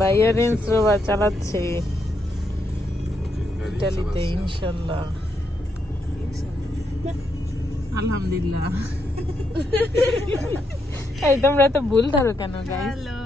ভাইয়া range rover চালাচ্ছে ইটালিতে ইনশাল্লাহ। আলহামদুলিল্লাহ। এই তোমরা তো ভুল ধরো কেন গাইস? হ্যালো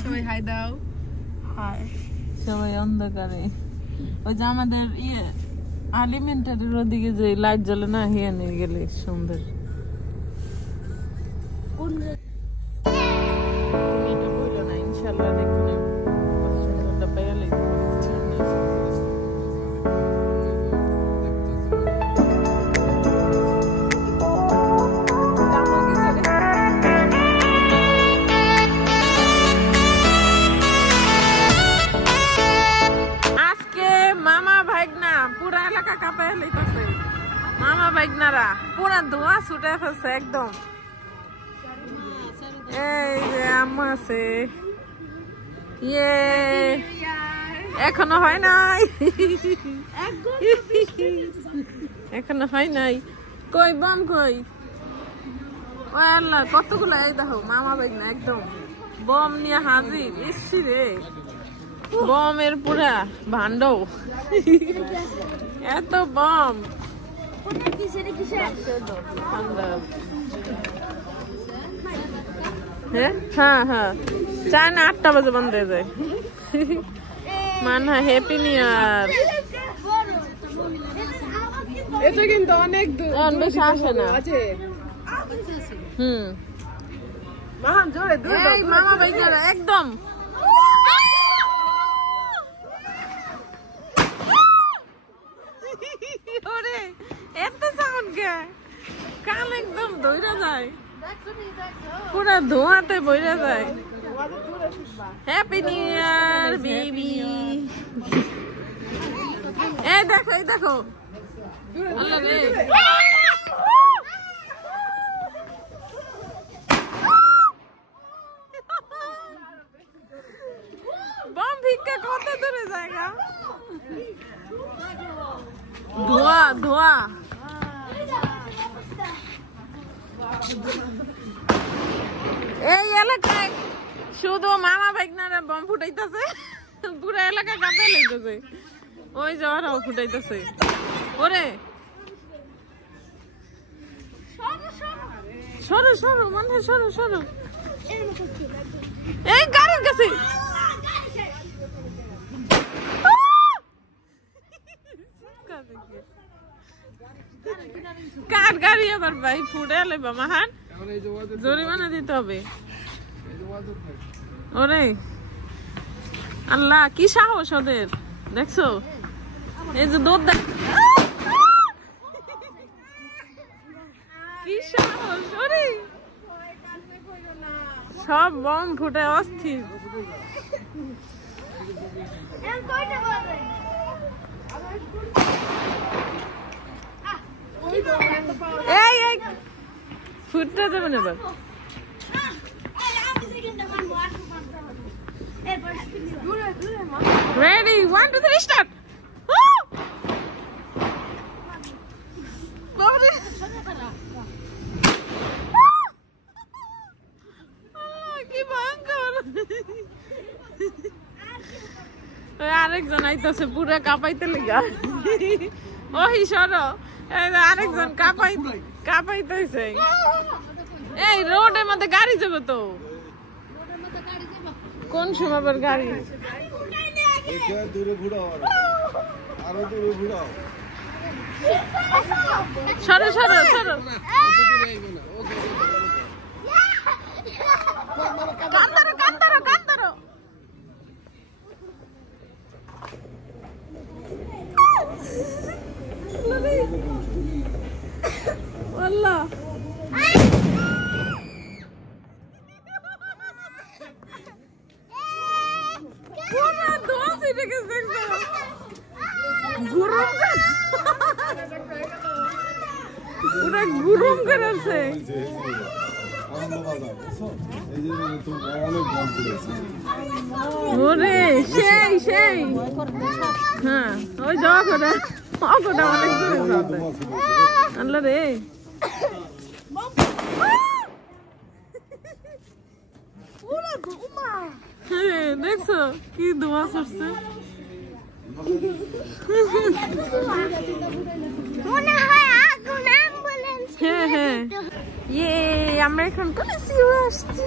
সবাই হাই দাও। হাই সবাই অন্ধকারে। ওই যে আমাদের আলিমেন্টারের ওদিকে যে লাইট জ্বলে না, হিয়া নিয়ে গেলে সুন্দর। ইনশাল্লাহ দেখুন সুন্দরটা পাইলে মামা বাইকনারা পুরা ধোয়া ছুটে ফেলছে একদম। এই যে আম্মা আছে, এখনো হয় নাই, এখনো হয় নাই। কই বম কই? ও আল্লাহ কতগুলো! এই দেখো মামা বাইকনা একদম বম নিয়ে হাজির। ইসি রে বমের পুরা ভান্ড, এত বম। হ্যাঁ হ্যাঁ, চায় না 8টা বাজে বন্ধ হয়ে যায়। মানা হ্যাপি নিউ ইয়ার। এটা কিন্তু অনেক দূর, বেশি আসে না। মামা বাইকারা একদম এত সাউন্ড কে কান একদম ধইরা যায়, পুরা ধোঁয়াতে বইরা যায়। Happy new year baby. এই দেখো এই দেখো, আল্লাহ রে বম ভিক্ষা কত দূরে জায়গা, ধোঁয়া ধোঁয়া। এই এলাকায় শুধু মামা বাইকনারা বম ফুটাইতেছে, পুরো এলাকা কাঁপে লাইতেছে। ওই যাওয়ারাও ফুটাইতেছে। ওরে সরো সরো মানে সরো সরো, এই গাড়ির কাছে কার গাড়ি আবার ভাই ফুটে এলে বামাহান জরিমানা দিতে হবে। ওরে আল্লাহ কি সাহস ওদের, দেখছো? এই যে দৌড় দেখ, কি সাহস! ওরে সব বম ফুটে অস্থির। এই এই ফুটতে যাবে না এবার। Ready, 1 2 3 start. কি ভয়ঙ্কর! আরেকজন আইতেছে পুরা কাঁপাইতে লেগা। ওই সরো, আরেকজন কাঁপাইতেছে। এই রোডের মধ্যে গাড়ি যাবে তো, কোন সময় আবার গাড়ি? সরো সরো সরো, কান্দারো কান্দারো কান্দারো। আল্লাহ পুরা গুরুম করেছে। ওরে সেই সেই, হ্যাঁ ওই যাওয়া করে অগোটা অনেক দূরে যাবে। আল্লাহ রে হ্যাঁ দেখছো কি ধোঁয়া ছড়ছে হ্যাঁ হ্যাঁ ইয়ে আমরা এখন কলেসিও আসছি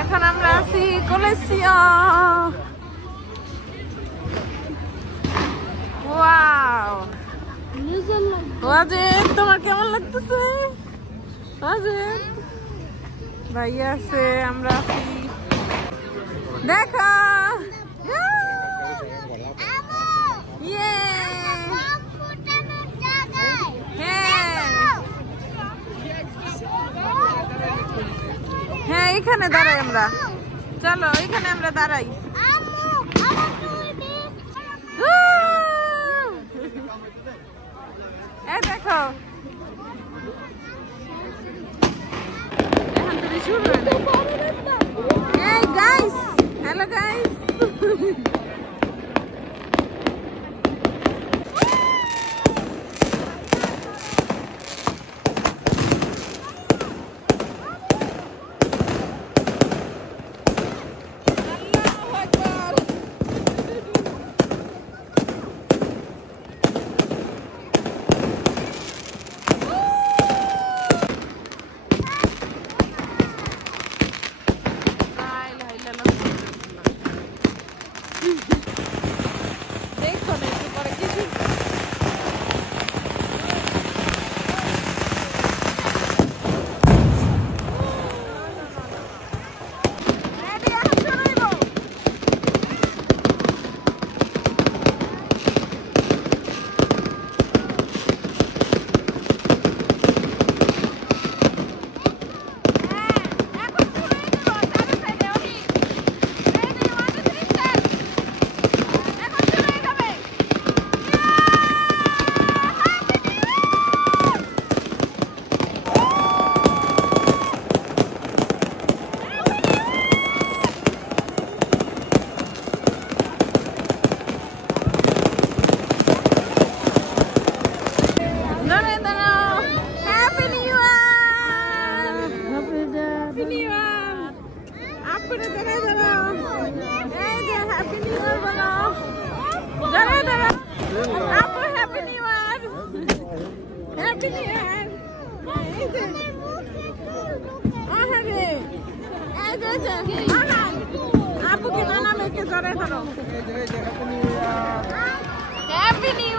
এখন আমরা আছি কলেসিও ওয়াও ওয়াজেদ তোমার কেমন লাগতেছে ওয়াজেদ ভাইয়া আছে আমরা আছি দেখা হ্যাঁ এখানে দাঁড়াই আমরা চলো এখানে আমরা দাঁড়াই এই দেখো এখন তুমি শুরু এই গাইস হ্যালো গাইস आपको के नाना लेके जा रहे थे हैप्पी न्यू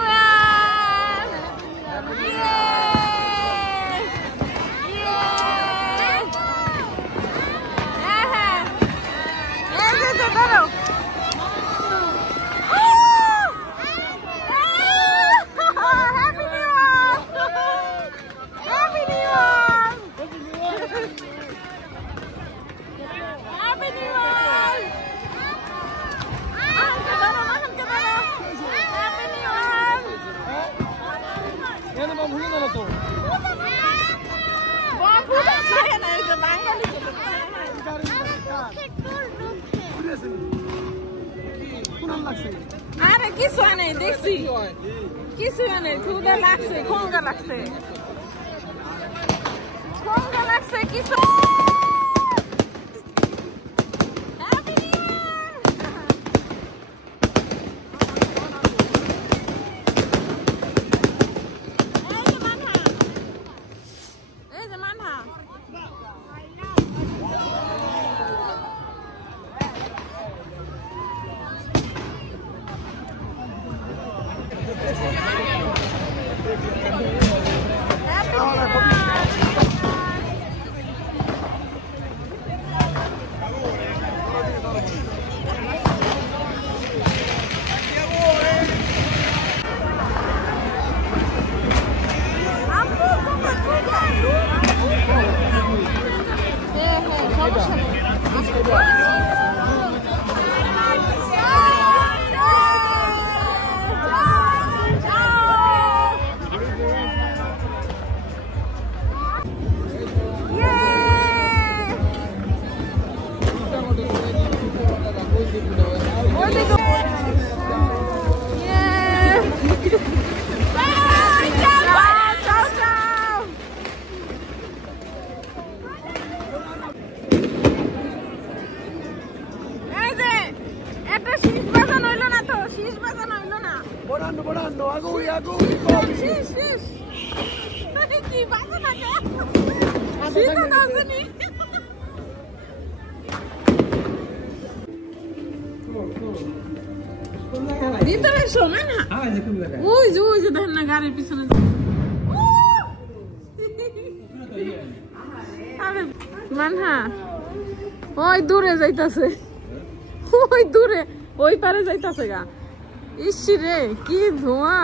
আরে কিছু নেই দেখছি কিছু নেই খুদা লাগছে খোঙ্গা লাগছে কিছু হলো না Bonanno, agui, শেষ শেষ কি বাজে না কে শীত আসেনি ভিতরে শোনা না ওই যে দেখেন না গাড়ির পিছনে আরে মানহা ওই দূরে যাইতাছে ওই দূরে ওই পারে যাইতাছে গা ইসি রে কি ধোঁয়া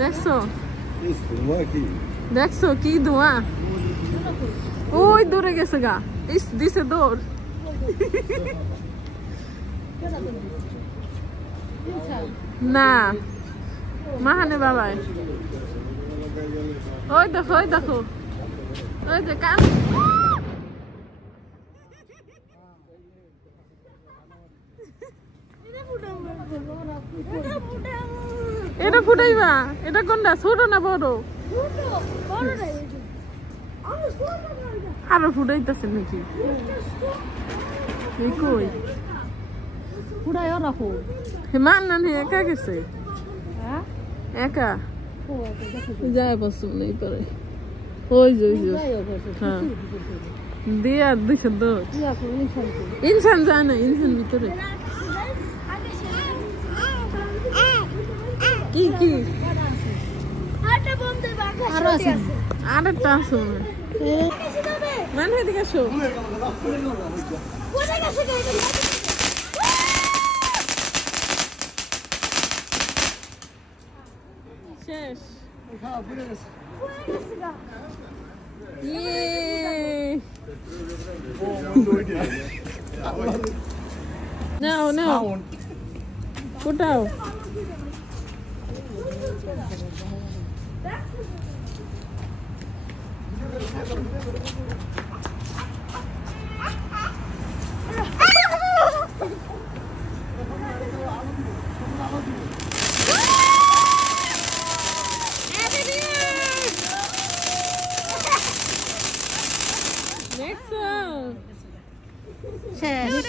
দেখছো দেখছো কি ধোঁয়া ওই দূরে গেছে গা ইস দিছে দৌড় না মাহানে বাবাই ওই দেখো ওই যে কাম এটা ফুটাইবা এটা কোনটা ছোট না বড় আরো ফুটাইতেছে নাকি কই ফুটাইও রাখো মান না একা গেছে একা যায় বসুন নেই পারে ওই যে হ্যাঁ দিয়া 210 ইনসান যায় না ইনসান ভিতরে কি কি আরেকটা আছে মানে এদিকে আসো শেষ নাও ফুটাও দেখছো শেষ